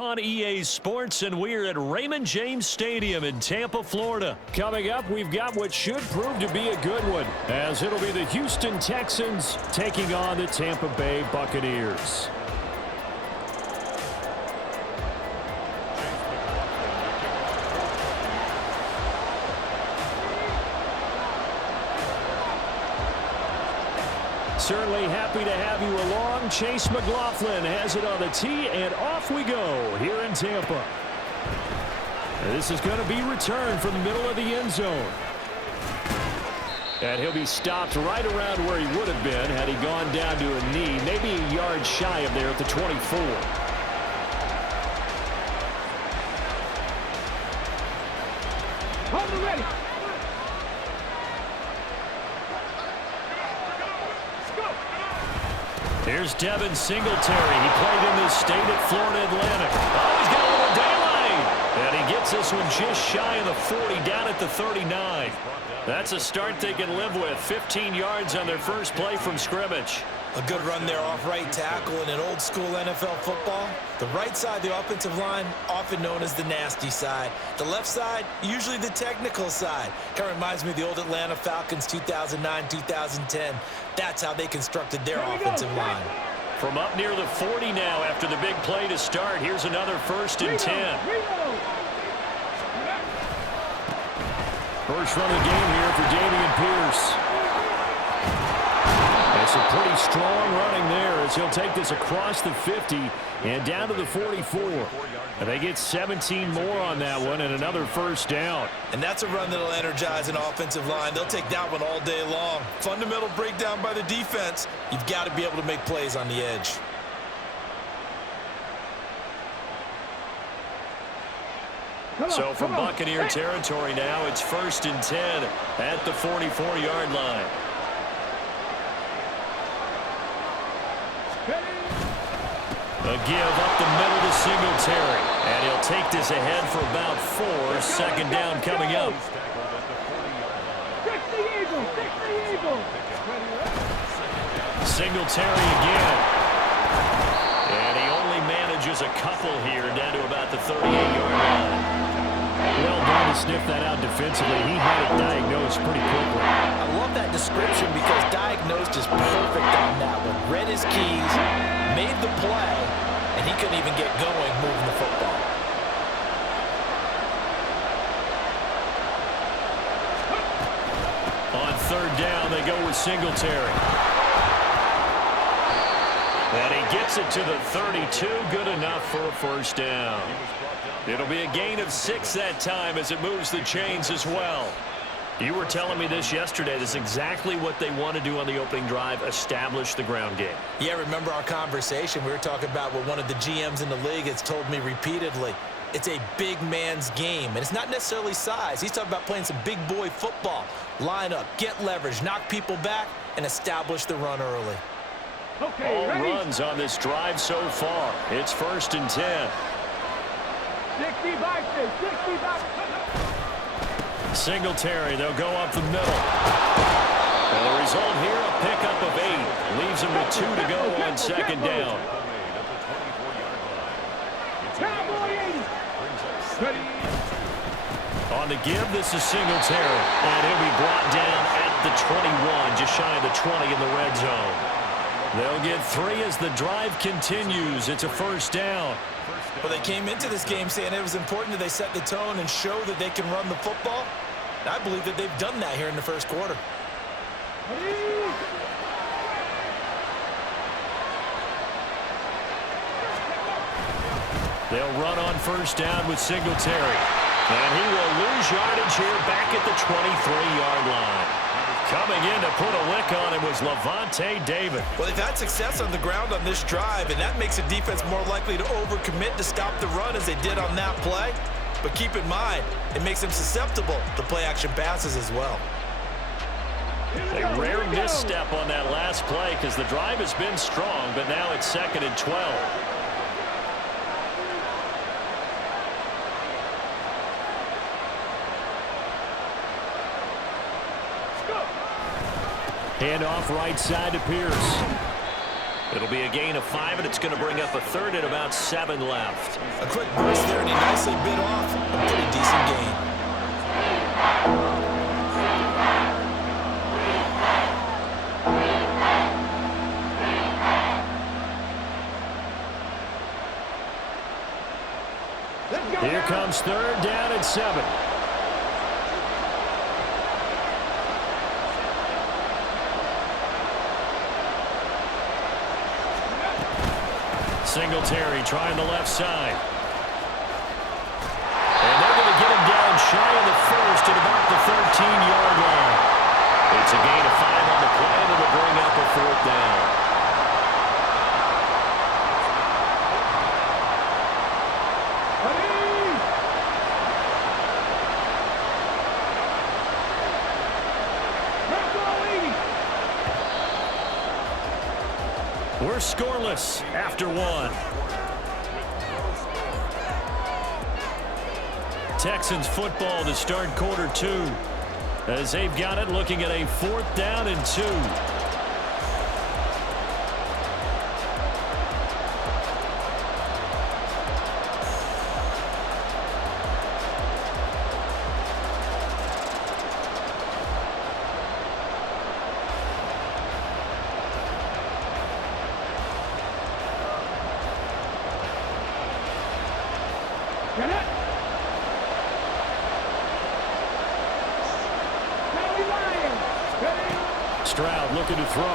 On EA Sports, and we're at Raymond James Stadium in Tampa, Florida. Coming up, we've got what should prove to be a good one, as it'll be the Houston Texans taking on the Tampa Bay Buccaneers. Certainly happy to have you along. Chase McLaughlin has it on the tee, and off we go here in Tampa. And this is going to be returned from the middle of the end zone. And he'll be stopped right around where he would have been had he gone down to a knee, maybe a yard shy of there at the 24. Hold it ready. Here's Devin Singletary. He played in this state at Florida Atlantic. Oh, he's got a little daylight. And he gets this one just shy of the 40, down at the 39. That's a start they can live with. 15 yards on their first play from scrimmage. A good run there off right tackle in an old school NFL football. The right side of the offensive line, often known as the nasty side. The left side, usually the technical side. Kind of reminds me of the old Atlanta Falcons 2009-2010. That's how they constructed their offensive line. From up near the 40 now after the big play to start. Here's another 1st and 10. First run of the game here for Dameon Pierce. Some pretty strong running there as he'll take this across the 50 and down to the 44. And they get 17 more on that one and another first down. And that's a run that'll energize an offensive line. They'll take that one all day long. Fundamental breakdown by the defense. You've got to be able to make plays on the edge. So from Buccaneer territory now, it's 1st and 10 at the 44-yard line. A give up the middle to Singletary. And he'll take this ahead for about 4. 2nd down coming up. Singletary again. And he only manages a couple here down to about the 38-yard line. Well done to sniff that out defensively. He had it diagnosed pretty quickly. I love that description because diagnosed is perfect on that one. Read his keys, made the play, and he couldn't even get going moving the football. On 3rd down, they go with Singletary. And he gets it to the 32. Good enough for a first down. It'll be a gain of 6 that time as it moves the chains as well. You were telling me this yesterday. This is exactly what they want to do on the opening drive, establish the ground game. Yeah, remember our conversation. We were talking about what one of the GMs in the league has told me repeatedly. It's a big man's game, and it's not necessarily size. He's talking about playing some big boy football. Line up, get leverage, knock people back, and establish the run early. Okay, all ready? runs on this drive so far. It's 1st and 10. 65, 65. Singletary, they'll go up the middle. And the result here, a pickup of 8. Leaves him with 2 to go on 2nd down. On the give, this is Singletary. And he'll be brought down at the 21, just shy of the 20 in the red zone. They'll get 3 as the drive continues. It's a first down. Well, they came into this game saying it was important that they set the tone and show that they can run the football. And I believe that they've done that here in the first quarter. They'll run on first down with Singletary. And he will lose yardage here back at the 23-yard line. Coming in to put a lick on him was Levante David. Well, they've had success on the ground on this drive, and that makes a defense more likely to overcommit to stop the run as they did on that play. But keep in mind, it makes them susceptible to play-action passes as well. A rare misstep on that last play because the drive has been strong, but now it's 2nd and 12. Hand off right side to Pierce. It'll be a gain of 5, and it's going to bring up a third and about 7 left. A quick burst there, and he nicely bit off a pretty decent gain. Here comes third down and 7. Singletary trying the left side. And they're going to get him down shy of the first at about the 13-yard line. It's a gain of 5 on the play, and it'll bring up a 4th down. We're scoreless after 1. Texans football to start quarter 2. As they've got it, looking at a 4th down and 2. Stroud looking to throw. And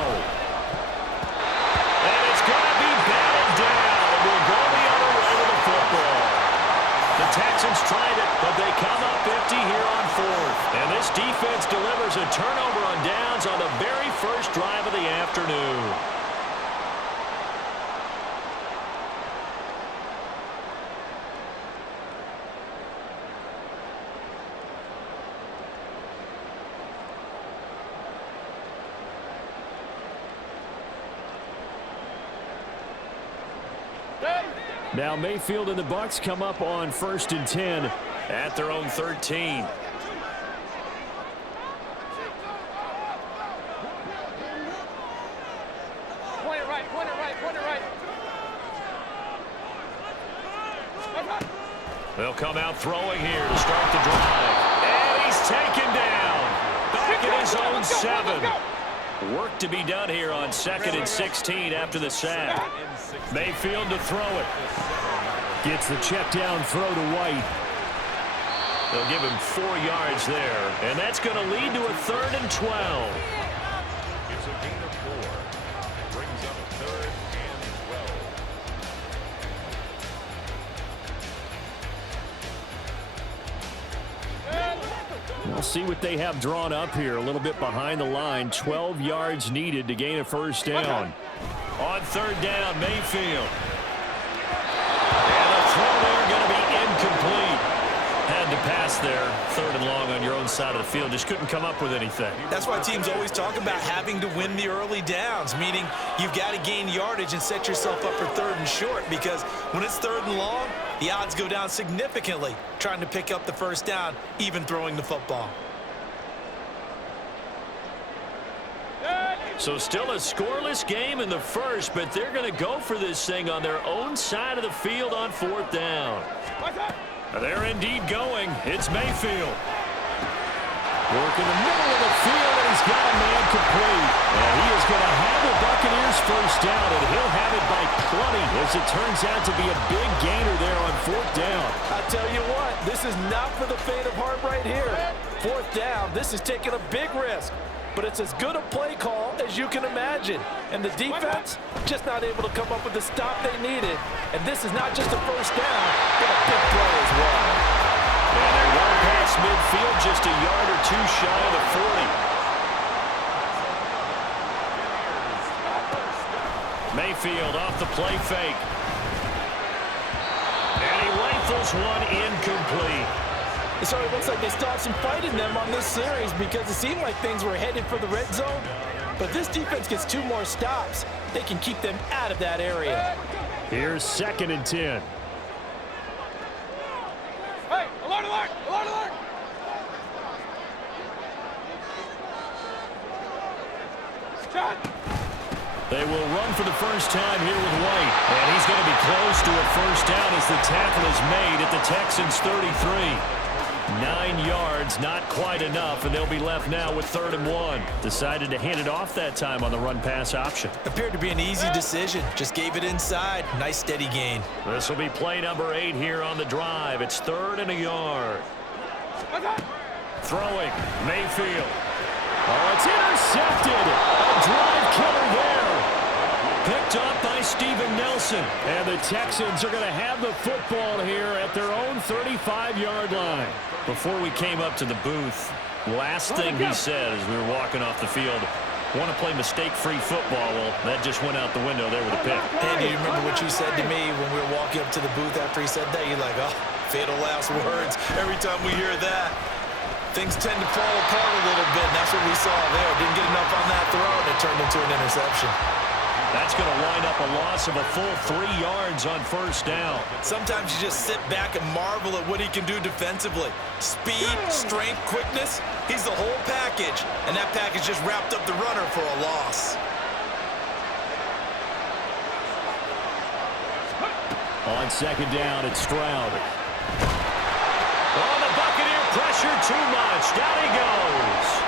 it's going to be batted down. And we'll go the other way with the football. The Texans tried it, but they come up empty here on 4th. And this defense delivers a turnover on downs on the very first drive of the afternoon. Now Mayfield and the Bucs come up on 1st and 10 at their own 13. Point it right, point it right, point it right. They'll come out throwing here to start the drive. And he's taken down. Back at his own 7. Work to be done here on 2nd and 16 after the sack. Mayfield to throw it. Gets the check down throw to White. They'll give him 4 yards there. And that's going to lead to a 3rd and 12. It's a gain of 4. Brings up 3rd and 12. We'll see what they have drawn up here. A little bit behind the line. 12 yards needed to gain a 1st down. On 3rd down, Mayfield. And the throw there going to be incomplete. Had to pass there. 3rd and long on your own side of the field. Just couldn't come up with anything. That's why teams always talk about having to win the early downs, meaning you've got to gain yardage and set yourself up for 3rd and short, because when it's 3rd and long, the odds go down significantly trying to pick up the 1st down, even throwing the football. So still a scoreless game in the first, but they're going to go for this thing on their own side of the field on 4th down. They're indeed going. It's Mayfield. Work in the middle of the field, and he's got a man complete. And he is going to have the Buccaneers 1st down, and he'll have it by plenty, as it turns out to be a big gainer there on 4th down. I tell you what, this is not for the faint of heart right here. 4th down, this is taking a big risk. But it's as good a play call as you can imagine. And the defense just not able to come up with the stop they needed. And this is not just a 1st down, but a big play as well. And they're well past midfield, just a yard or 2 shy of the 40. Mayfield off the play fake. And he rifles one incomplete. So it looks like they still have some fight in them on this series, because it seemed like things were headed for the red zone. But this defense gets 2 more stops. They can keep them out of that area. Here's 2nd and 10. Hey, alert, alert, alert, alert. They will run for the first time here with White. And he's going to be close to a first down as the tackle is made at the Texans' 33. 9 yards, not quite enough, and they'll be left now with 3rd and 1. Decided to hand it off that time on the run-pass option. Appeared to be an easy decision. Just gave it inside. Nice steady gain. This will be play number 8 here on the drive. It's 3rd and a yard. Throwing, Mayfield. Oh, it's intercepted. A drive killer there. Picked up by Steven Nelson. And the Texans are going to have the football here at their own 35-yard line. Before we came up to the booth, last thing he said as we were walking off the field, want to play mistake-free football. Well, that just went out the window there with a pick. Andy, you remember what you said to me when we were walking up to the booth after he said that? You're like, oh, fatal last words. Every time we hear that, things tend to fall apart a little bit, and that's what we saw there. Didn't get enough on that throw, and it turned into an interception. That's going to wind up a loss of a full 3 yards on first down. Sometimes you just sit back and marvel at what he can do defensively. Speed, strength, quickness, he's the whole package. And that package just wrapped up the runner for a loss. On second down, it's Stroud. Oh, the Buccaneer pressure too much. Down he goes.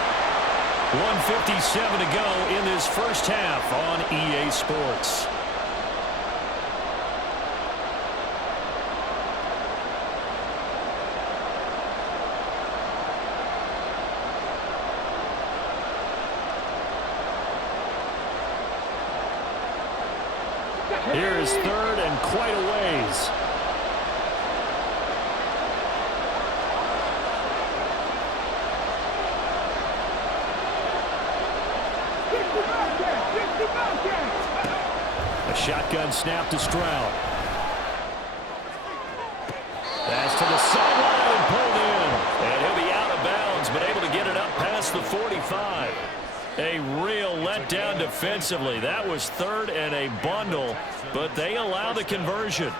1:57 to go in this first half on EA Sports. Here is 3rd and quite a ways. A shotgun snap to Stroud. Pass to the sideline, pulled in. And he'll be out of bounds, but able to get it up past the 45. A real letdown defensively. That was 3rd and a bundle, but they allow the conversion.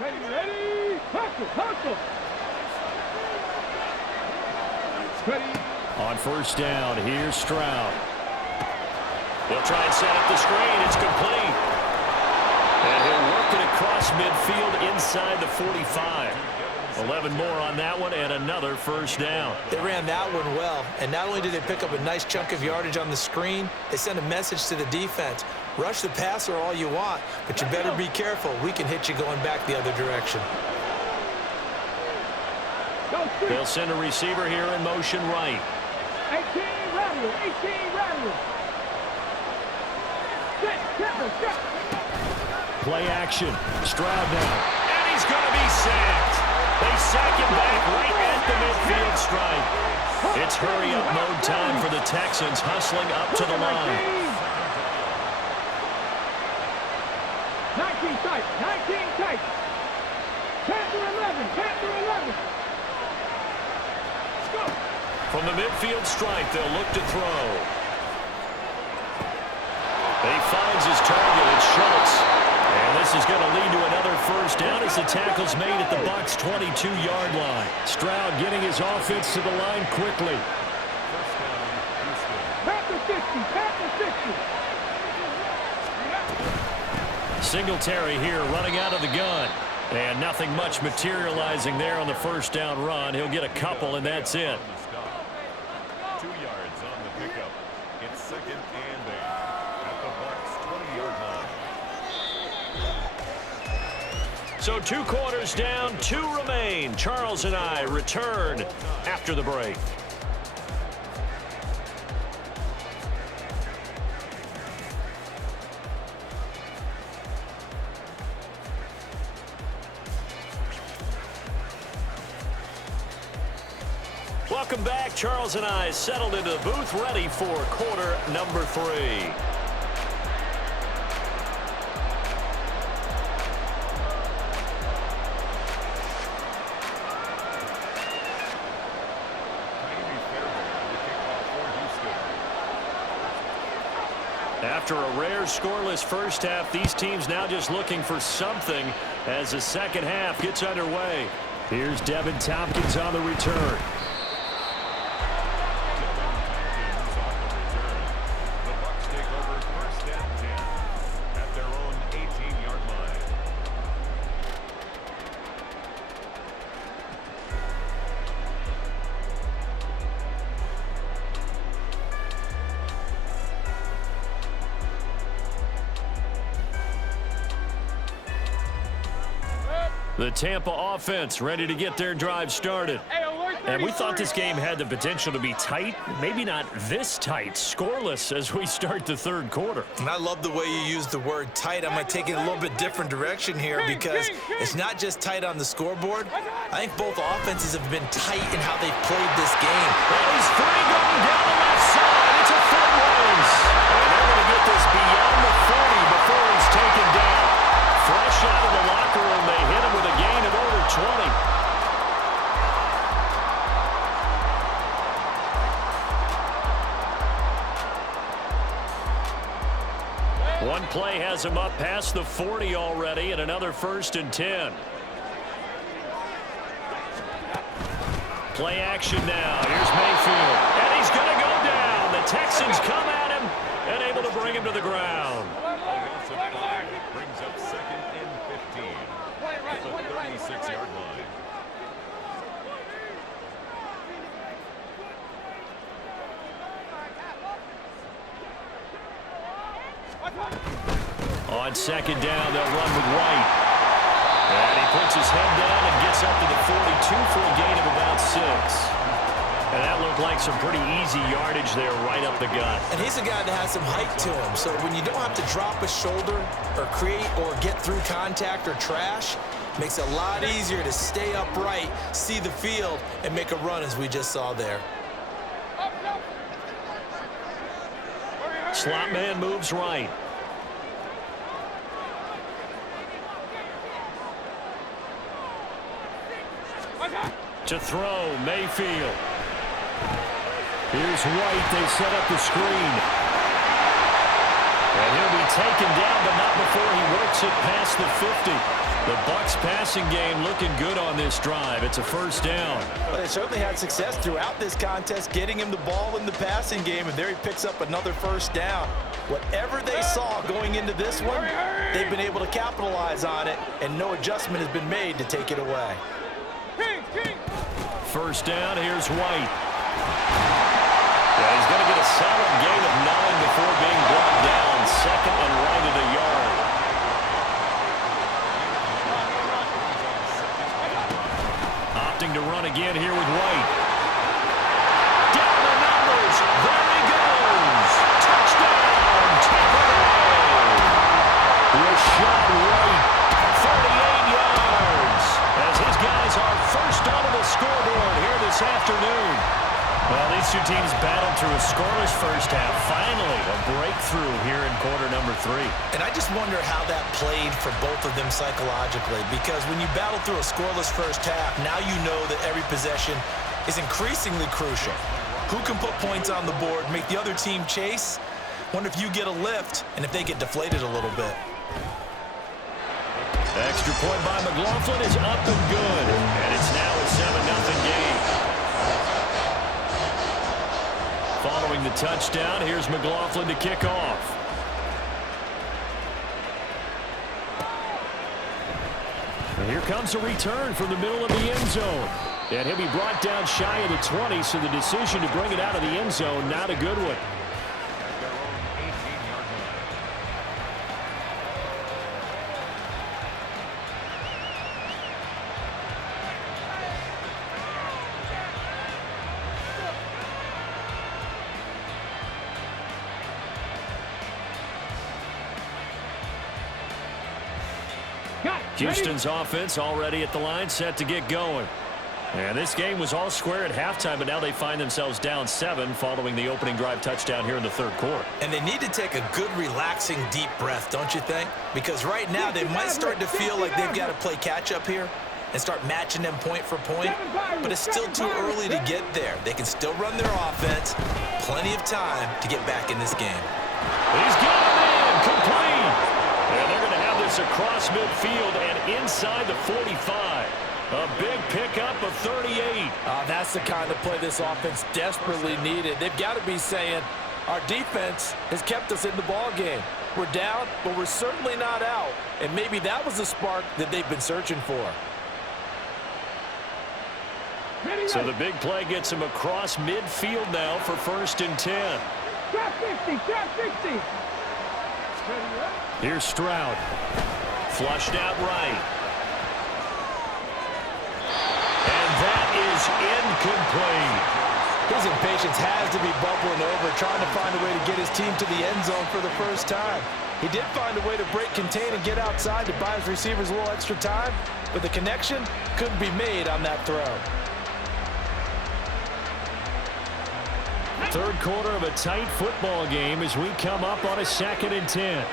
Ready, hustle. Ready. On first down, here's Stroud. They'll try and set up the screen. It's complete. And he'll work it across midfield inside the 45. 11 more on that one and another first down. They ran that one well, and not only did they pick up a nice chunk of yardage on the screen, they sent a message to the defense. Rush the passer all you want, but you better be careful. We can hit you going back the other direction. They'll send a receiver here in motion right. 18 rattle. Play action. Stroud now. And he's going to be sacked. They sack him back right at the midfield stripe. It's hurry-up mode time for the Texans, hustling up to the line. 19 tight. Panther 11. Go. From the midfield stripe, they'll look to throw. He finds his target. It's Schultz. And this is going to lead to another first down as the tackle's made at the Bucs' 22-yard line. Stroud getting his offense to the line quickly. Panther 60. Singletary here running out of the gun. And nothing much materializing there on the first down run. He'll get a couple, and that's it. 2 yards on the pickup. It's 2nd and 8 at the Bucs' 20-yard line. So 2 quarters down, 2 remain. Charles and I return after the break. Welcome back. Charles and I settled into the booth, ready for quarter number 3. after a rare scoreless first half, these teams now just looking for something as the second half gets underway. Here's Devin Tompkins on the return. The Tampa offense ready to get their drive started. And we thought this game had the potential to be tight, maybe not this tight, scoreless as we start the third quarter. And I love the way you use the word tight. I might take it a little bit different direction here because it's not just tight on the scoreboard. I think both offenses have been tight in how they've played this game. And he's free going down the left side. It's a foot race. And they're going to get this beyond the 40 before he's taken down. Fresh out of the locker room, they hit him with a gain of over 20. One play has him up past the 40 already, and another 1st and 10. Play action now. Here's Mayfield. And he's going to go down. The Texans come at him and able to bring him to the ground. Brings up 2nd and 15 at the 36-yard line. On 2nd down, they'll run with White. And he puts his head down and gets up to the 42 for a gain of about 6. And that looked like some pretty easy yardage there right up the gut. And he's a guy that has some height to him. So when you don't have to drop a shoulder or create or get through contact or trash, makes it a lot easier to stay upright, see the field, and make a run as we just saw there. Slot man moves right. To throw, Mayfield. Here's White. They set up the screen. And he'll be taken down, but not before he works it past the 50. The Bucs passing game looking good on this drive. It's a 1st down. Well, they certainly had success throughout this contest, getting him the ball in the passing game, and there he picks up another 1st down. Whatever they saw going into this one, they've been able to capitalize on it, and no adjustment has been made to take it away. 1st down, here's White. Yeah, he's going to get a solid gain of 9 before being brought down. 2nd and right at a yard. Opting to run again here with White. Down the numbers. There he goes. Touchdown, Tampa Bay. Rashad White, 38 yards. As his guys are first onto the scoreboard here this afternoon. Well, these two teams battled through a scoreless first half. Finally, a breakthrough here in quarter number 3. And I just wonder how that played for both of them psychologically, because when you battle through a scoreless first half, now you know that every possession is increasingly crucial. Who can put points on the board, make the other team chase? Wonder if you get a lift and if they get deflated a little bit. Extra point by McLaughlin is up and good. And it's now a 7-0 game. Following the touchdown, here's McLaughlin to kick off. And here comes a return from the middle of the end zone. And he'll be brought down shy of the 20, so the decision to bring it out of the end zone, not a good one. Houston's offense already at the line, set to get going. And this game was all square at halftime, but now they find themselves down 7 following the opening drive touchdown here in the 3rd quarter. And they need to take a good, relaxing, deep breath, don't you think? Because right now they might start to feel like they've got to play catch-up here and start matching them point for point, but it's still too early to get there. They can still run their offense. Plenty of time to get back in this game. He's got him complete. And they're going to have this across midfield and inside the 45. A big pickup of 38. That's the kind of play this offense desperately needed. They've got to be saying, our defense has kept us in the ball game. We're down, but we're certainly not out. And maybe that was the spark that they've been searching for. So the big play gets him across midfield now for 1st and 10. Drop 60, drop 60. Here's Stroud. Flushed out right. And that is incomplete. His impatience has to be bubbling over, trying to find a way to get his team to the end zone for the first time. He did find a way to break, contain, and get outside to buy his receivers a little extra time, but the connection couldn't be made on that throw. Third quarter of a tight football game as we come up on a 2nd and 10.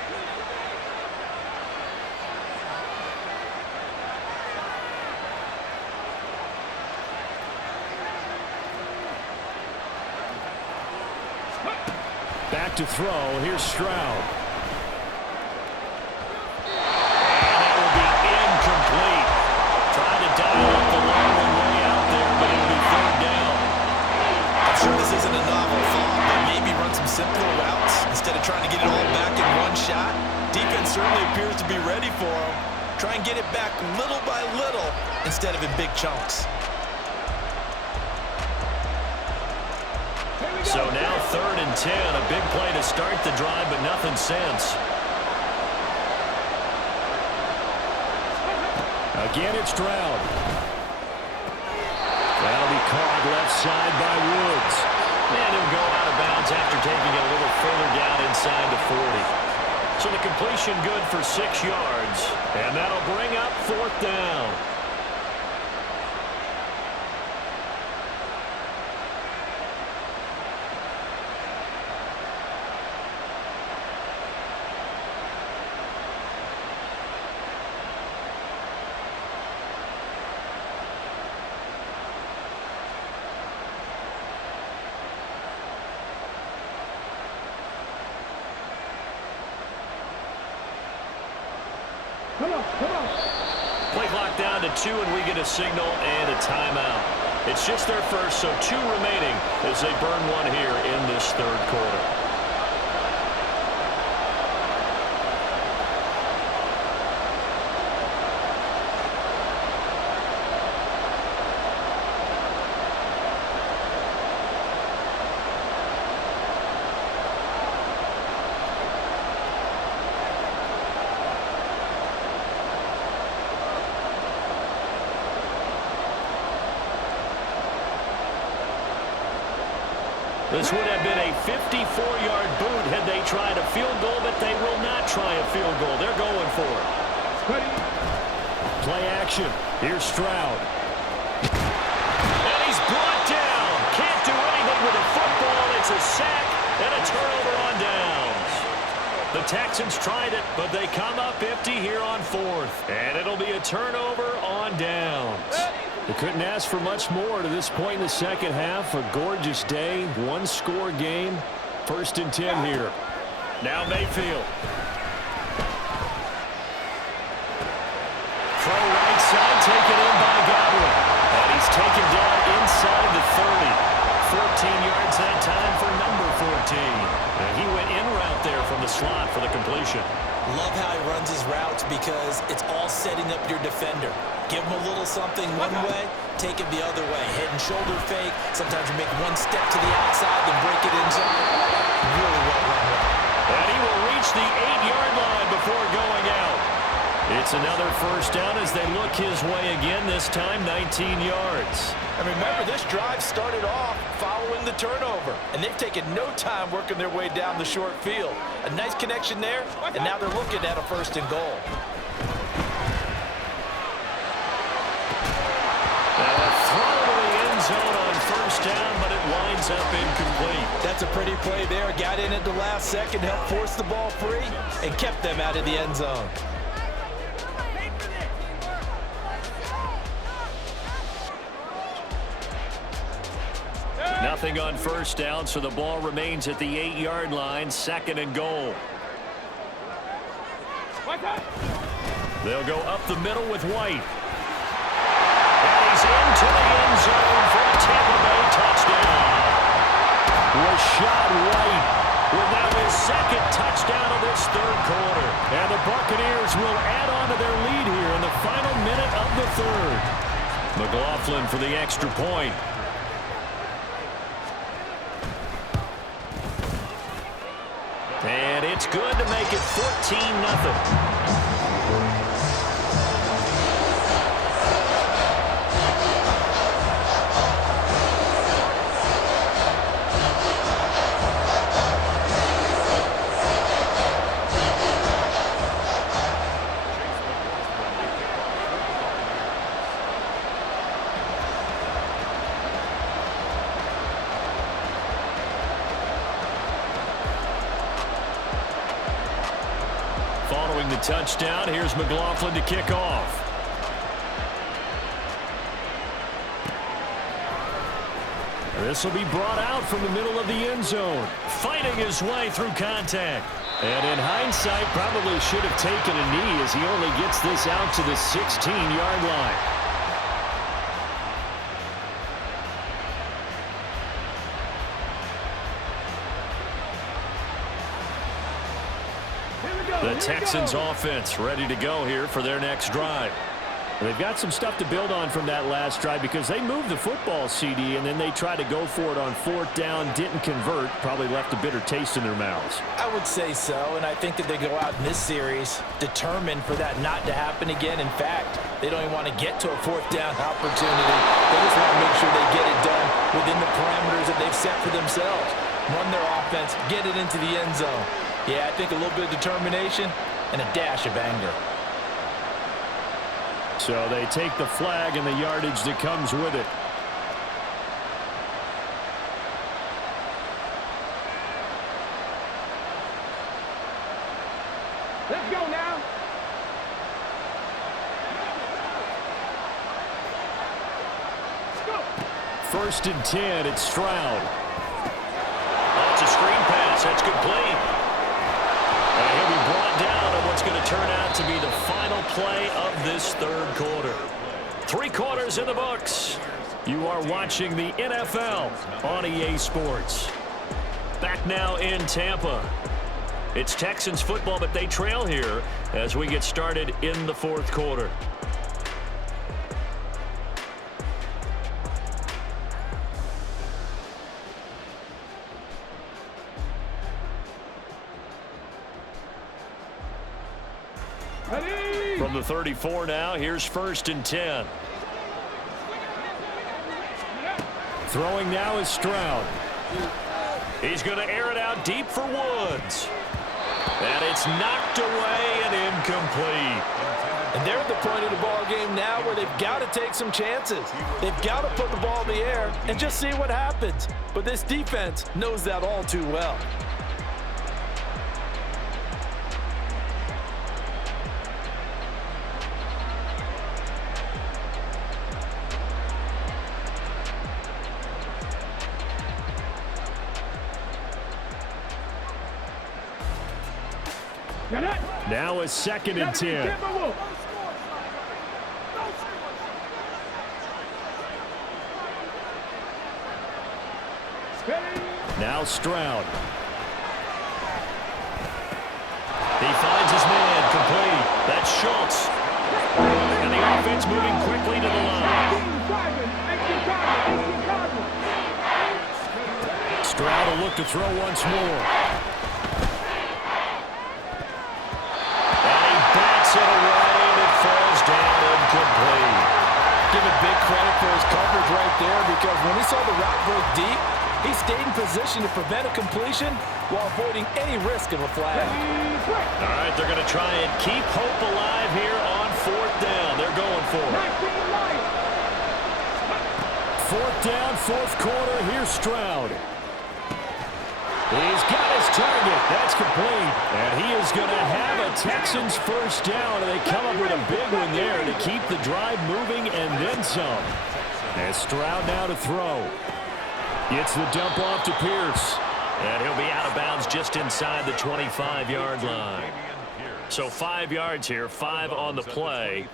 Back to throw. Here's Stroud. And that will be incomplete. Trying to dial up the long way out there, but it'll be 3rd down. I'm sure this isn't a novel thought, but maybe run some simpler routes instead of trying to get it all back in one shot. Defense certainly appears to be ready for him. Try and get it back little by little instead of in big chunks. So now 3rd and 10, a big play to start the drive, but nothing since. Again, it's Stroud. That'll be caught left side by Woods. And he'll go out of bounds after taking it a little further down inside the 40. So the completion good for 6 yards, and that'll bring up 4th down. Come on, come on. Play clock down to 2, and we get a signal and a timeout. It's just their first, so 2 remaining as they burn one here in this 3rd quarter. This would have been a 54-yard boot had they tried a field goal, but they will not try a field goal. They're going for it. Play action. Here's Stroud. And he's brought down. Can't do anything with the football. It's a sack and a turnover on downs. The Texans tried it, but they come up empty here on 4th. And it'll be a turnover on downs. They couldn't ask for much more to this point in the second half. A gorgeous day, 1-score game. 1st and 10 here. Now Mayfield. Throw right side, taken in by Godwin. And he's taken down inside the 30. 14 yards that time for number 14. And he went in route there from the slot for the completion. Love how he runs his routes because it's all setting up your defender. Give him a little something one way, take it the other way. Head and shoulder fake. Sometimes you make one step to the outside, then break it inside. Really well run. And he will reach the 8-yard line before going out. It's another 1st down as they look his way again, this time 19 yards. And remember, this drive started off following the turnover, and they've taken no time working their way down the short field. A nice connection there, and now they're looking at a 1st and goal. Zone on 1st down, but it winds up incomplete. That's a pretty play there. Got in at the last second, helped force the ball free, and kept them out of the end zone. Nothing on 1st down, so the ball remains at the 8-yard line, 2nd and goal. They'll go up the middle with White. And he's into the end zone for a Tampa Bay touchdown. Rashad White with now his second touchdown of this third quarter. And the Buccaneers will add on to their lead here in the final minute of the third. McLaughlin for the extra point. And it's good to make it 14-0. Following the touchdown, here's McLaughlin to kick off. This will be brought out from the middle of the end zone, fighting his way through contact. And in hindsight, probably should have taken a knee as he only gets this out to the 16-yard line. The Texans offense ready to go here for their next drive. They've got some stuff to build on from that last drive because they moved the football, CD, and then they tried to go for it on fourth down, didn't convert, probably left a bitter taste in their mouths. I would say so, and I think that they go out in this series determined for that not to happen again. In fact, they don't even want to get to a fourth down opportunity. They just want to make sure they get it done within the parameters that they've set for themselves. Run their offense, get it into the end zone. Yeah, I think a little bit of determination and a dash of anger. So they take the flag and the yardage that comes with it. Let's go now. Let's go. 1st and 10, it's Stroud. That's a screen pass. That's complete. And he'll be brought down on what's going to turn out to be the final play of this third quarter. 3 quarters in the books. You are watching the NFL on EA Sports. Back now in Tampa. It's Texans football, but they trail here as we get started in the fourth quarter. From the 34 now, here's 1st and 10. Throwing now is Stroud. He's going to air it out deep for Woods. And it's knocked away and incomplete. And they're at the point of the ball game now where they've got to take some chances. They've got to put the ball in the air and just see what happens. But this defense knows that all too well. Now a 2nd and 10. Now Stroud. He finds his man, complete. That's Schultz. And the offense moving quickly to the line. Stroud will look to throw once more. It away, and it falls down incomplete. Give it big credit for his coverage right there because when he saw the route break deep, he stayed in position to prevent a completion while avoiding any risk of a flag. All right, they're going to try and keep hope alive here on 4th down. They're going for it. 4th down, 4th quarter. Here's Stroud. He's got his target. That's complete. And he is going to have a Texans 1st down. And they come up with a big one there to keep the drive moving and then some. As Stroud now to throw. Gets the dump off to Pierce. And he'll be out of bounds just inside the 25-yard line. So 5 yards here, 5 on the play,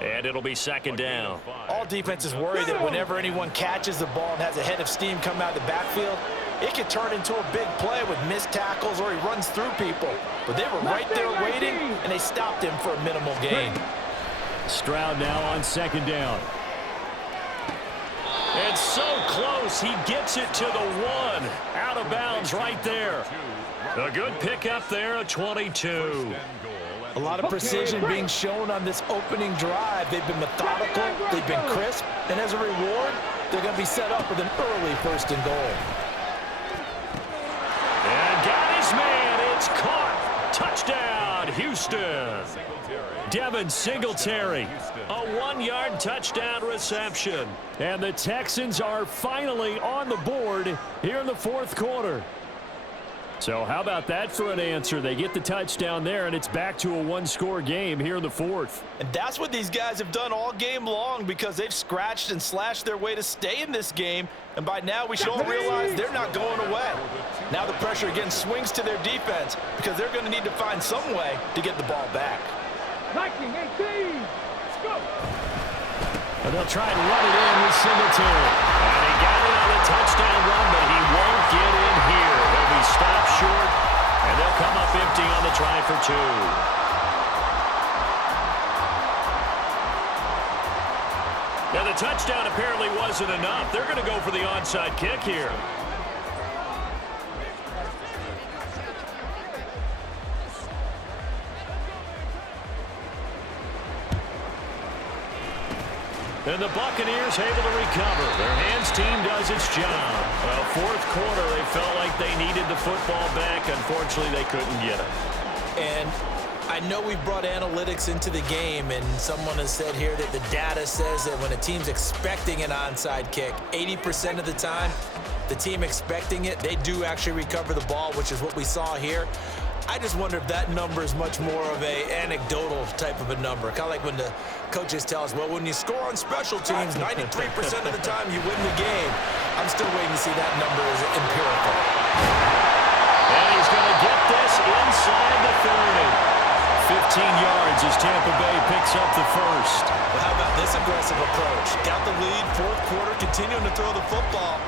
and it'll be second down. All defenses worry that whenever anyone catches the ball and has a head of steam come out of the backfield, it could turn into a big play with missed tackles or he runs through people. But they were right there waiting, and they stopped him for a minimal gain. Stroud now on second down. It's so close. He gets it to the 1. Out of bounds right there. A good pickup there, a 22. A lot of precision being shown on this opening drive. They've been methodical, they've been crisp, and as a reward, they're going to be set up with an early 1st and goal. And got his man. It's caught. Touchdown, Houston. Devin Singletary, a 1-yard touchdown reception. And the Texans are finally on the board here in the 4th quarter. So how about that for an answer? They get the touchdown there, and it's back to a 1-score game here in the 4th. And that's what these guys have done all game long because they've scratched and slashed their way to stay in this game. And by now, we should all realize they're not going away. Now the pressure again swings to their defense because they're going to need to find some way to get the ball back. Viking 18. Let's go. And they'll try and run it in with Singletary. And he got it on a touchdown run, but he won't get in here. He'll be stopped short, and they'll come up empty on the try for 2. Now, the touchdown apparently wasn't enough. They're going to go for the onside kick here. And the Buccaneers able to recover. Their hands team does its job. Well, 4th quarter, they felt like they needed the football back. Unfortunately, they couldn't get it. And I know we brought analytics into the game, and someone has said here that the data says that when a team's expecting an onside kick, 80% of the time, the team expecting it, they do actually recover the ball, which is what we saw here. I just wonder if that number is much more of a anecdotal type of a number. Kind of like when the coaches tell us, well, when you score on special teams, 93% of the time you win the game. I'm still waiting to see that number as empirical. And he's going to get this inside the 30. 15 yards as Tampa Bay picks up the 1st. Well, how about this aggressive approach? Got the lead, 4th quarter, continuing to throw the football.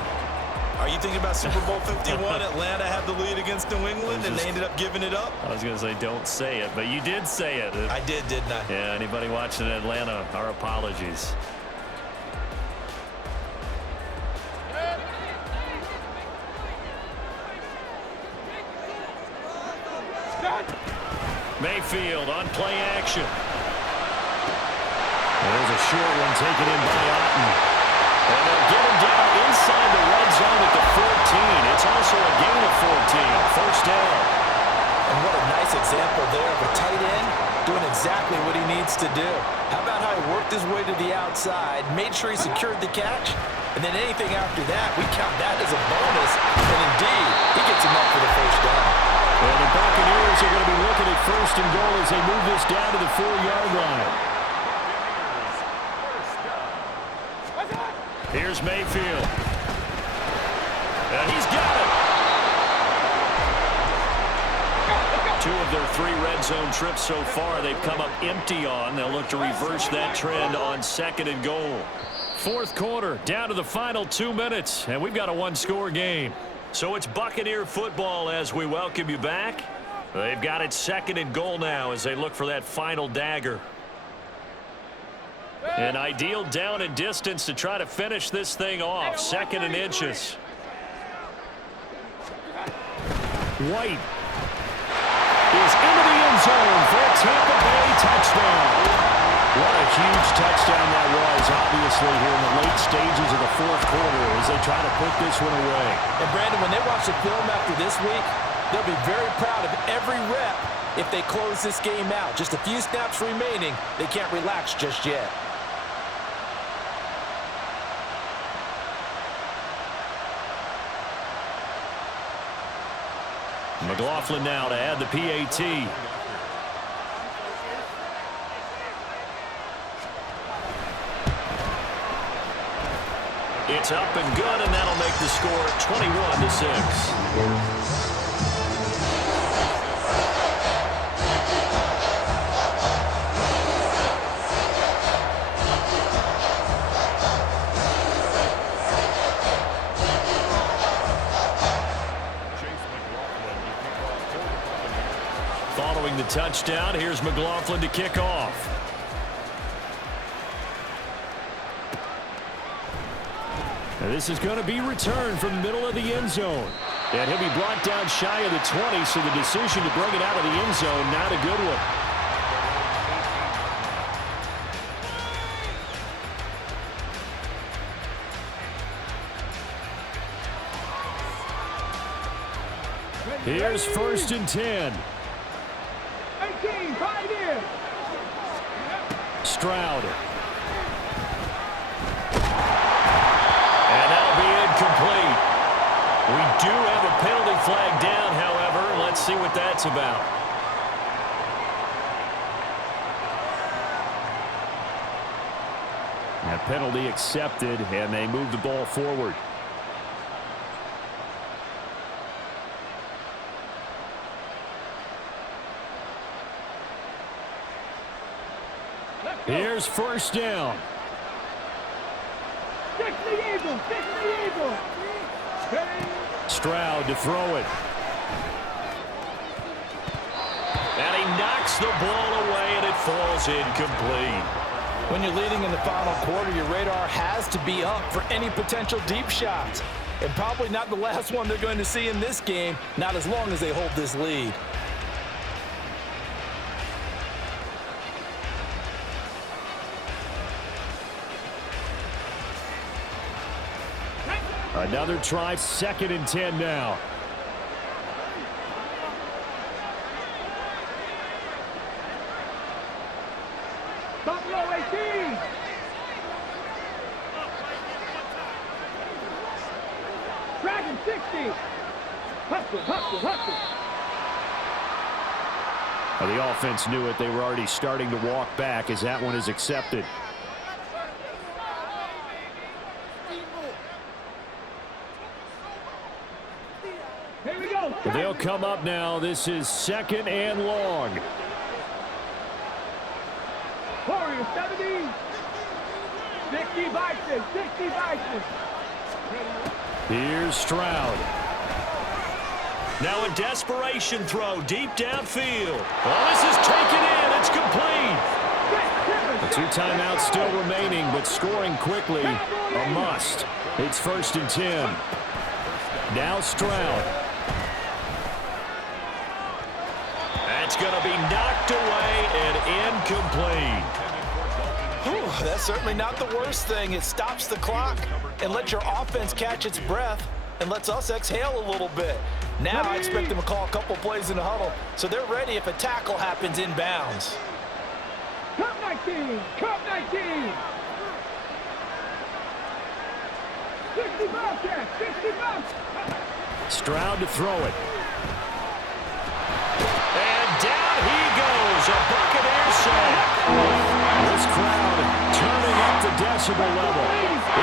Are you thinking about Super Bowl 51? Atlanta had the lead against New England, and they ended up giving it up? I was going to say don't say it, but you did say it. I did, didn't I? Yeah, anybody watching Atlanta, our apologies. Mayfield on play action. There's a short one taken in by Otten. And they'll get him down inside the red zone at the 14. It's also a gain of 14. 1st down. And what a nice example there of a tight end doing exactly what he needs to do. How about how he worked his way to the outside, made sure he secured the catch, and then anything after that, we count that as a bonus. And indeed, he gets enough for the 1st down. Well, the Buccaneers are going to be looking at 1st and goal as they move this down to the 4-yard line. Here's Mayfield. And he's got it. 2 of their 3 red zone trips so far they've come up empty on. They'll look to reverse that trend on 2nd and goal. 4th quarter, down to the final 2 minutes, and we've got a 1-score game. So it's Buccaneer football as we welcome you back. They've got it 2nd and goal now as they look for that final dagger. An ideal down and distance to try to finish this thing off. 2nd and inches. White is into the end zone for a Tampa Bay touchdown. What a huge touchdown that was, obviously, here in the late stages of the 4th quarter as they try to put this one away. And Brandon, when they watch the film after this week, they'll be very proud of every rep if they close this game out. Just a few snaps remaining. They can't relax just yet. McLaughlin now to add the PAT. It's up and good, and that'll make the score 21-6. following the touchdown. Here's McLaughlin to kick off. Now this is going to be returned from the middle of the end zone. And he'll be brought down shy of the 20, so the decision to bring it out of the end zone, not a good one. Here's 1st and 10. 18, Pioneers. Stroud. And that'll be incomplete. We do have a penalty flag down, however. Let's see what that's about. That penalty accepted, and they move the ball forward. Here's 1st down. 60 Eagles, 60 Eagles. Stroud to throw it. And he knocks the ball away, and it falls incomplete. When you're leading in the final quarter, your radar has to be up for any potential deep shots. And probably not the last one they're going to see in this game, not as long as they hold this lead. Another try, 2nd and 10 now. Buffalo 18. Dragon 60. Hustle. Well, the offense knew it. They were already starting to walk back as that one is accepted. Here we go. They'll come up now. This is 2nd and long. Warriors 70. 60 Vikings, 60 Vikings. Here's Stroud. Now a desperation throw deep downfield. Oh, this is taken in. It's complete. The 2 timeouts still remaining, but scoring quickly a must. It's 1st and 10. Now Stroud. That's going to be knocked away and incomplete. Whew, that's certainly not the worst thing. It stops the clock and lets your offense catch its breath and lets us exhale a little bit. Now I expect them to call a couple plays in the huddle so they're ready if a tackle happens inbounds. Cup 19, Cup 19. 65 catch, 65. Stroud to throw it. And down he goes, a Buccaneers sack. This crowd turning up the decibel level.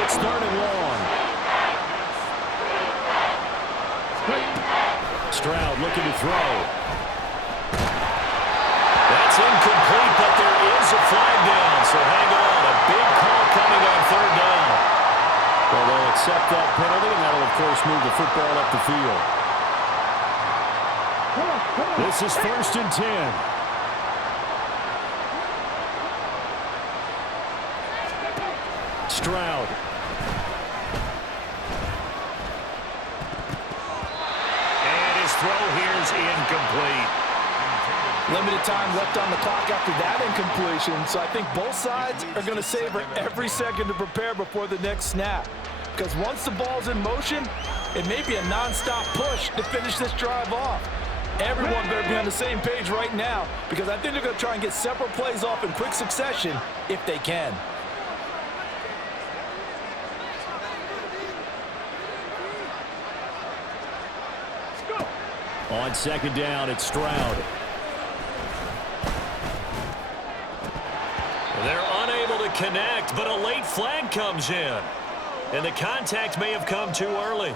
It's 3rd and long. Stroud looking to throw. That's incomplete, but there is a flag down, so hang on. A big call coming on 3rd down. Well, they'll accept that penalty, and that'll, of course, move the football up the field. This is 1st and 10. Stroud. And his throw here is incomplete. Limited time left on the clock after that incompletion, so I think both sides are going to savor every second to prepare before the next snap. Because once the ball's in motion, it may be a non-stop push to finish this drive off. Everyone better be on the same page right now, because I think they're going to try and get several plays off in quick succession if they can. On 2nd down, it's Stroud. They're unable to connect, but a late flag comes in. And the contact may have come too early.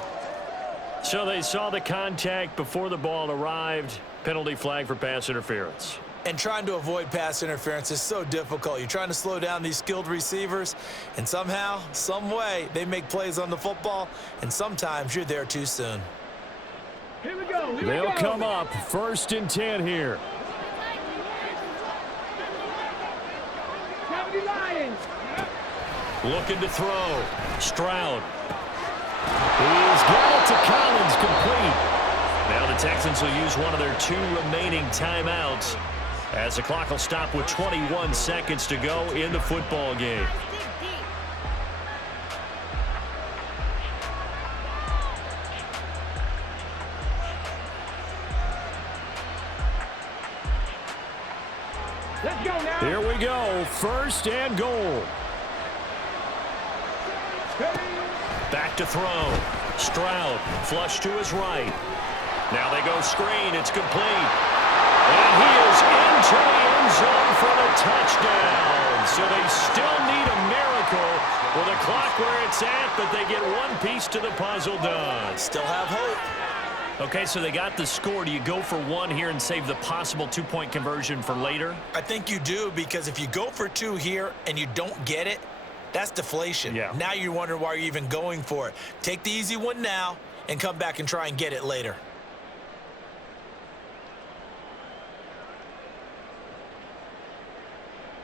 So they saw the contact before the ball arrived. Penalty flag for pass interference. And trying to avoid pass interference is so difficult. You're trying to slow down these skilled receivers, and somehow, some way, they make plays on the football, and sometimes you're there too soon. Here we go. They'll come up 1st and 10 here. Lions. Looking to throw. Stroud. He's got it to Collins, complete. Now the Texans will use one of their 2 remaining timeouts as the clock will stop with 21 seconds to go in the football game. Let's go now. Here we go. First and goal. Back to throw. Stroud, flush to his right. Now they go screen. It's complete. And he is into the end zone for the touchdown. So they still need a miracle with the clock where it's at, but they get one piece to the puzzle done. Still have hope. Okay, so they got the score. Do you go for 1 here and save the possible 2-point conversion for later? I think you do, because if you go for 2 here and you don't get it, that's deflation. Yeah. Now you're wondering why you're even going for it. Take the easy one now and come back and try and get it later.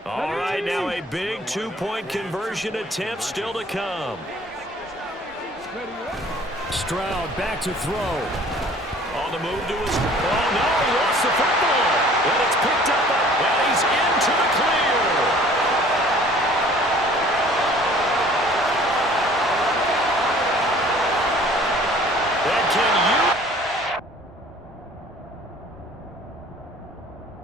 All right, now a big 2-point conversion attempt still to come. Stroud back to throw. On the move to his... Oh, no, he lost the football. And it's picked up, and he's in